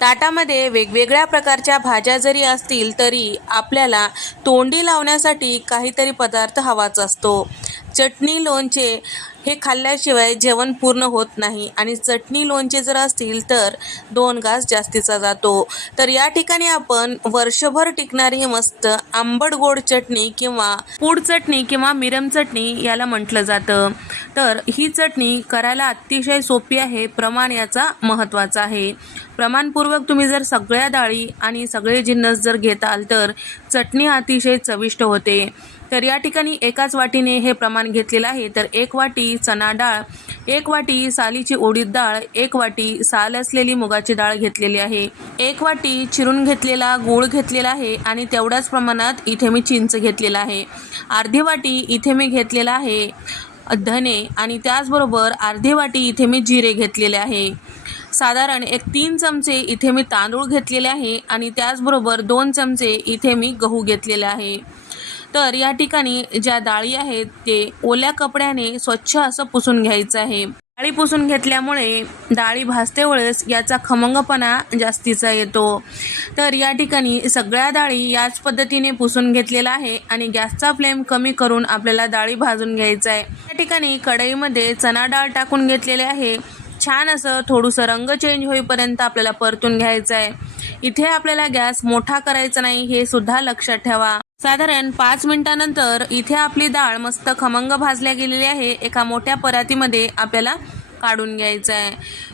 ताटामध्ये वेगवेगळ्या प्रकारच्या भाज्या जरी असतील तरी आपल्याला तोंडी लावण्यासाठी काहीतरी पदार्थ हवाच असतो. चटणी, लोणचे हे खाल्ल्याशिवाय जेवण पूर्ण होत नाही आणि चटणी, लोणचे जर असतील तर 2 घास जास्तीचा जातो. तर या ठिकाणी आपण वर्षभर टिकणारी मस्त आंबट गोड चटणी किंवा पूड चटणी किंवा मिरम चटणी याला म्हटलं जातं. तर ही चटणी करायला अतिशय सोपी आहे. प्रमाण याचा महत्त्वाचा आहे. प्रमाणपूर्वक तुम्ही जर सगळ्या डाळी आणि सगळे जिन्नस जर घेताल तर चटणी अतिशय चविष्ट होते. तर या ठिकाणी एकाच वाटीने हे प्रमाण घेतलेलं आहे. तर 1 वाटी चणा डाळ, 1 वाटी सालीची उडीद डाळ, 1 वाटी साल असलेली मुगाची डाळ घेतलेली आहे, 1 वाटी चिरून घेतलेला गूळ घेतलेला आहे आणि तेवढ्याच प्रमाणात इथे मी चिंच घेतलेला आहे. अर्धी वाटी इथे मी घेतलेला आहे धने आणि त्याचबरोबर अर्धी वाटी इथे मी जिरे घेतलेले आहे. साधारण एक 3 चमचे इथे मी तांदूळ घेतलेले आहे आणि त्याचबरोबर 2 चमचे इथे मी गहू घेतलेले आहे. तर या ठिकाणी ज्या डाळी आहेत ते ओल्या कपड्याने स्वच्छ असं पुसून घ्यायचं आहे. डाळी पुसून घेतल्यामुळे डाळी भाजते वेळेस याचा खमंगपणा जास्तीचा येतो. तर या ठिकाणी सगळ्या डाळी याच पद्धतीने पुसून घेतलेला आहे आणि गॅसचा फ्लेम कमी करून आपल्याला डाळी भाजून घ्यायचा आहे. या ठिकाणी कढईमध्ये चणा डाळ टाकून घेतलेले आहे. छान असं थोडंसं रंग चेंज होईपर्यंत आपल्याला परतून घ्यायचं आहे. इथे आपल्याला गॅस मोठा करायचा नाही हे सुद्धा लक्षात ठेवा. साधारण 5 मिनिटानंतर इथे आपली डाळ मस्त खमंग भाजल्या गेलेली आहे. एका मोठ्या परातीमध्ये आपल्याला काढून घ्यायचं आहे.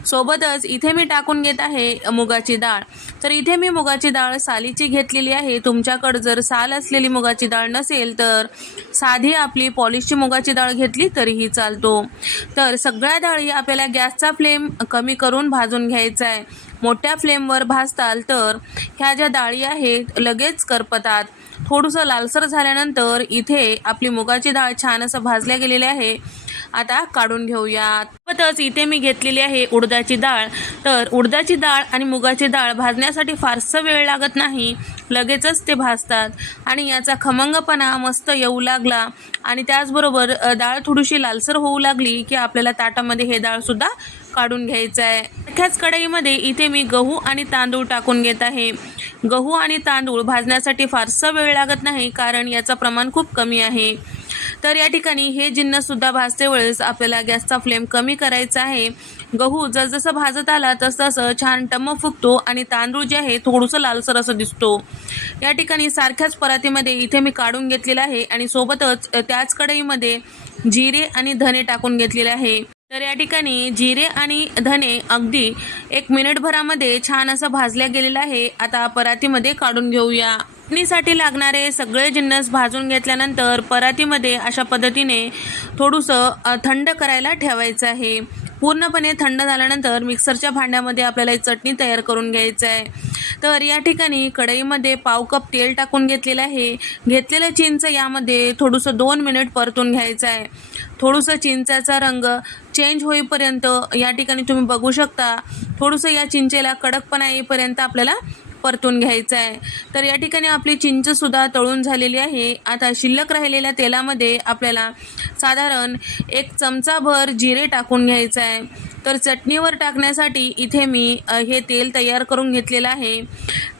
सोबतच इथे मी टाकून घेत आहे मुगाची डाळ. तर इथे मी मुगाची डाळ सालीची घेतलेली आहे. तुमच्याकडे जर साल असलेली मुगाची डाळ नसेल तर साधी आपली पॉलिशची मुगाची डाळ घेतली तरीही चालतो. तर सगळ्या डाळी आपल्याला गॅसचा फ्लेम कमी करून भाजून घ्यायचा आहे. मोठ्या फ्लेमवर भाजताल तर ह्या ज्या डाळी आहेत लगेच करपतात. थोडंसं लालसर झाल्यानंतर इथे आपली मुगाची डाळ छान असं भाजल्या गेलेली आहे. आता काढून घेऊयात. सोबतच इथे मी घेतलेली आहे उडदाची डाळ. तर उडदाची डाळ आणि मुगाची डाळ भाजण्यासाठी फारसा वेळ लागत नाही, लगेचच ते भाजतात आणि याचा खमंगपणा मस्त येऊ लागला आणि त्याचबरोबर डाळ थोडीशी लालसर होऊ लागली की आपल्याला ताटामध्ये हे डाळसुद्धा काढून घ्यायचं आहे. त्याच कढईमध्ये इथे मी गहू आणि तांदूळ टाकून घेत आहे. गहू आणि तांदूळ भाजण्यासाठी फारसा वेळ लागत नाही कारण याचं प्रमाण खूप कमी आहे. तर या ठिकाणी हे जिन्नससुद्धा भाजते वेळेस आपल्याला गॅसचा फ्लेम कमी करायचा आहे. गहू जसजसं भाजत आला तसतसं छान टम्म फुगतो आणि तांदूळ जे आहे थोडंसं लालसर असं दिसतो. या ठिकाणी सारख्याच परातीमध्ये इथे मी काढून घेतलेलं आहे आणि सोबतच त्याच कढईमध्ये जिरे आणि धने टाकून घेतलेले आहे. तर या ठिकाणी जिरे आणि धने अगदी 1 मिनिटभरामध्ये छान असं भाजल्या गेलेलं आहे. आता परातीमध्ये काढून घेऊया. चटणीसाठी लागणारे सगळे जिन्नस भाजून घेतल्यानंतर परातीमध्ये अशा पद्धतीने थोडंसं थंड करायला ठेवायचं आहे. पूर्णपणे थंड झाल्यानंतर मिक्सरच्या भांड्यामध्ये आपल्याला चटणी तयार करून घ्यायचं आहे. तर या ठिकाणी कढईमध्ये पाव कप तेल टाकून घेतलेलं आहे. घेतलेलं चिंच यामध्ये थोडंसं 2 मिनिट परतून घ्यायचं आहे. थोडंसं चिंचाचा रंग चेंज होईपर्यंत या ठिकाणी तुम्ही बघू शकता थोडंसं या चिंचेला कडकपणा येईपर्यंत आपल्याला परतून घ्यायचं आहे. तर या ठिकाणी आपली चिंचसुद्धा तळून झालेली आहे. आता शिल्लक राहिलेल्या तेलामध्ये आपल्याला साधारण 1 चमचाभर जिरे टाकून घ्यायचं आहे. तर चटणीवर टाकण्यासाठी इथे मी हे तेल तयार करून घेतलेलं आहे.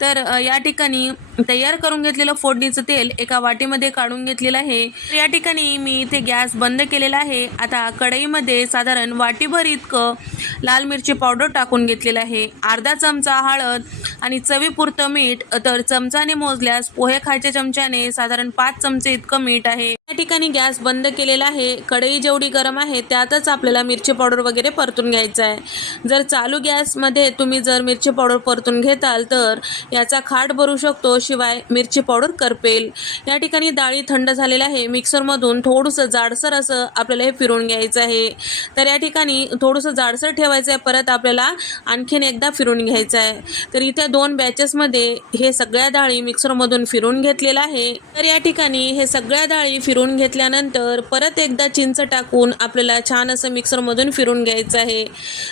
तर या ठिकाणी तयार करून घेतलेलं फोडणीचं तेल एका वाटीमध्ये काढून घेतलेलं आहे. या ठिकाणी मी इथे गॅस बंद केलेला आहे. आता कढईमध्ये साधारण वाटीभर इतकं लाल मिरची पावडर टाकून घेतलेलं आहे. अर्धा चमचा हळद आणि चवीपुरतं मीठ. तर चमचाने मोजल्यास पोहे खायच्या चमच्याने साधारण 5 चमचे इतकं मीठ आहे. या ठिकाणी गॅस बंद केलेला आहे. कढई जेवढी गरम आहे त्यातच आपल्याला मिरची पावडर वगैरे परतून घ्यायचं आहे. जर चालू गॅसमध्ये तुम्ही जर मिरची पावडर परतून घेताल तर याचा खाट भरू शकतो, शिवाय मिरची पावडर करपेल. या ठिकाणी डाळी थंड झालेल्या आहे. मिक्सरमधून थोडंसं जाडसर असं आपल्याला हे फिरवून घ्यायचं आहे. तर या ठिकाणी थोडंसं जाडसर ठेवायचं आहे. परत आपल्याला आणखीन एकदा फिरवून घ्यायचं आहे. तर इथे 2 बॅचेसमध्ये हे सगळ्या डाळी मिक्सरमधून फिरवून घेतलेलं आहे. तर या ठिकाणी हे सगळ्या डाळी फिरवून फिरून घेतल्यानंतर परत एकदा चिंच टाकून आपल्याला छान असं मिक्सरमधून फिरून घ्यायचं आहे.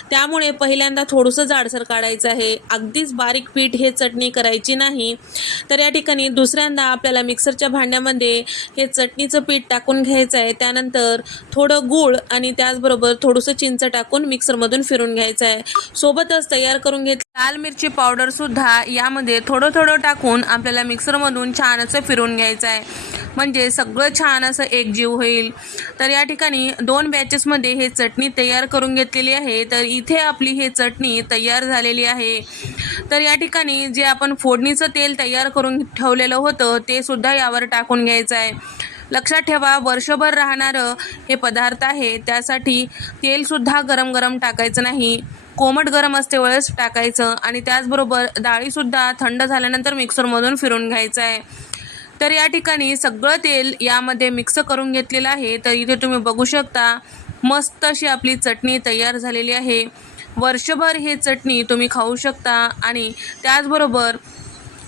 त्यामुळे पहिल्यांदा थोडंसं जाडसर काढायचं आहे, अगदीच बारीक पीठ हे चटणी करायची नाही. तर या ठिकाणी दुसऱ्यांदा आपल्याला मिक्सरच्या भांड्यामध्ये हे चटणीचं पीठ टाकून घ्यायचं आहे. त्यानंतर थोडं गूळ आणि त्याचबरोबर थोडंसं चिंच टाकून मिक्सरमधून फिरून घ्यायचं आहे. सोबतच तयार करून लाल मिरची पावडरसुद्धा यामध्ये थोडं थोडं टाकून आपल्याला मिक्सरमधून छान असं फिरून घ्यायचं आहे, म्हणजे सगळं छान असं एकजीव होईल. तर या ठिकाणी 2 बॅचेसमध्ये हे चटणी तयार करून घेतलेली आहे. तर इथे आपली हे चटणी तयार झालेली आहे. तर या ठिकाणी जे आपण फोडणीचं तेल तयार करून ठेवलेलं होतं ते सुद्धा यावर टाकून घ्यायचं आहे. लक्षात ठेवा, वर्षभर राहणारं हे पदार्थ आहे, त्यासाठी तेलसुद्धा गरम गरम टाकायचं नाही, कोमट गरम असते वेळेस टाकायचं. आणि त्याचबरोबर डाळीसुद्धा थंड झाल्यानंतर मिक्सरमधून फिरून घ्यायचं आहे. तर या ठिकाणी सगळं तेल यामध्ये मिक्स करून घेतलेलं आहे. तर इथे तुम्ही बघू शकता मस्त अशी आपली चटणी तयार झालेली आहे. वर्षभर हे चटणी तुम्ही खाऊ शकता. आणि त्याचबरोबर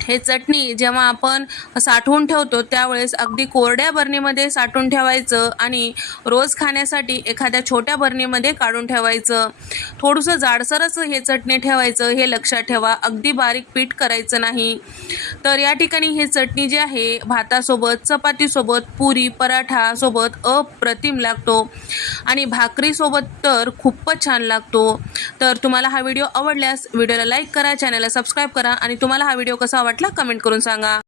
हे चटणी जेव्हा आपण साठवून ठेवतो त्यावेळेस अगदी कोरड्या बरणीमध्ये साठवून ठेवायचं आणि रोज खाण्यासाठी एखाद्या छोट्या बरणीमध्ये काढून ठेवायचं. थोडंसं जाडसरच हे चटणी ठेवायचं, हे लक्षात ठेवा, अगदी बारीक पीठ करायचं नाही. तर या ठिकाणी हे चटणी जी आहे भातासोबत, चपातीसोबत, पुरी, पराठासोबत अप्रतिम लागतो आणि भाकरीसोबत तर खूपच छान लागतो. तर तुम्हाला हा व्हिडिओ आवडल्यास व्हिडिओला लाईक करा, चॅनलला सबस्क्राईब करा आणि तुम्हाला हा व्हिडिओ कसा वाटला कमेंट करून सांगा.